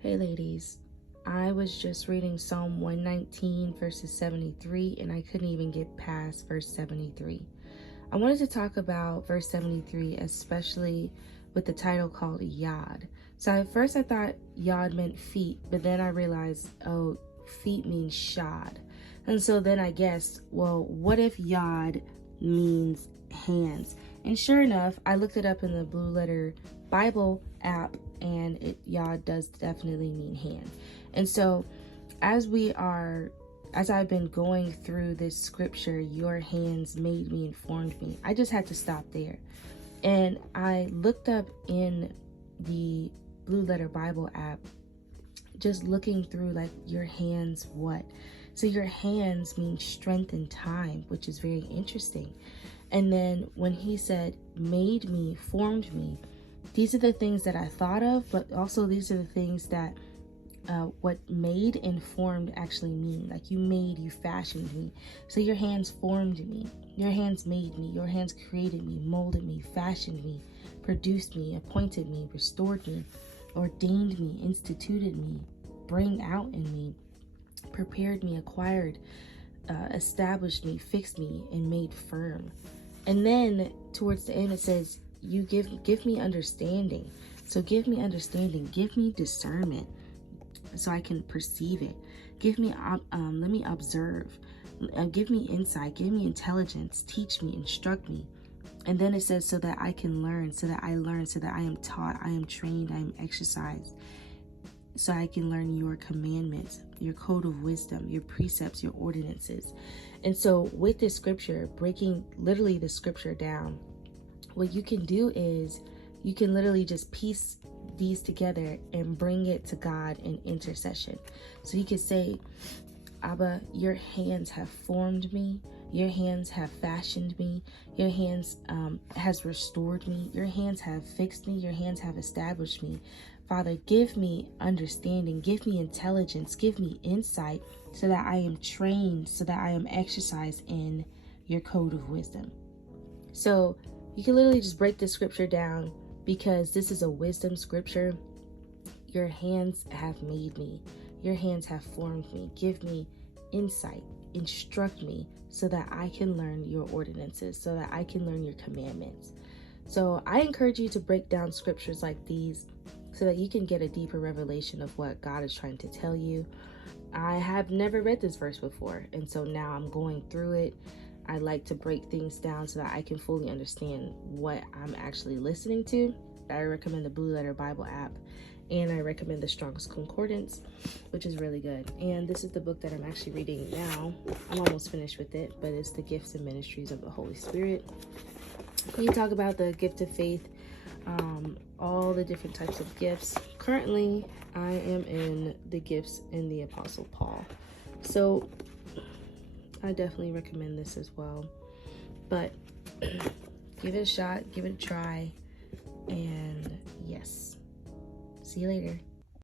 Hey ladies, I was just reading Psalm 119 verses 73 and I couldn't even get past verse 73. I wanted to talk about verse 73, especially with the title called Yod. So at first I thought Yod meant feet, but then I realized, oh, feet means shod. And so then I guessed, well, what if Yod means hands? And sure enough, I looked it up in the Blue Letter Bible app, and Yod does definitely mean hand. And so as I've been going through this scripture, your hands made me and formed me, I just had to stop there. And I looked up in the Blue Letter Bible app, just looking through like your hands what. So your hands mean strength and time, which is very interesting. And then when he said, made me, formed me, these are the things that I thought of, but also these are the things that what made and formed actually mean. Like you fashioned me. So your hands formed me. Your hands made me. Your hands created me, molded me, fashioned me, produced me, appointed me, restored me, ordained me, instituted me, bring out in me, prepared me, acquired, established me, fixed me, and made firm. And then towards the end it says, you give me understanding. So give me understanding, give me discernment so I can perceive it. Let me observe, give me insight, give me intelligence, teach me, instruct me. And then it says, so that I can learn, so that I learn, so that I am taught, I am trained, I am exercised, so I can learn your commandments, your code of wisdom, your precepts, your ordinances. And so with this scripture, breaking literally the scripture down, what you can do is you can literally just piece these together and bring it to God in intercession. So you could say, Abba, your hands have formed me. Your hands have fashioned me. Your hands has restored me. Your hands have fixed me. Your hands have established me. Father, give me understanding. Give me intelligence. Give me insight so that I am trained, so that I am exercised in your code of wisdom. So you can literally just break this scripture down because this is a wisdom scripture. Your hands have made me. Your hands have formed me. Give me insight. Instruct me so that I can learn your ordinances, so that I can learn your commandments. So I encourage you to break down scriptures like these so that you can get a deeper revelation of what God is trying to tell you. I have never read this verse before, and so now I'm going through it. I like to break things down so that I can fully understand what I'm actually listening to. I recommend the Blue Letter Bible app, and I recommend the Strong's Concordance, which is really good. And this is the book that I'm actually reading now. I'm almost finished with it, but it's The Gifts and Ministries of the Holy Spirit. We talk about the gift of faith, all the different types of gifts. Currently, I am in the gifts in the Apostle Paul. So I definitely recommend this as well. But give it a shot, give it a try, and yes. See you later.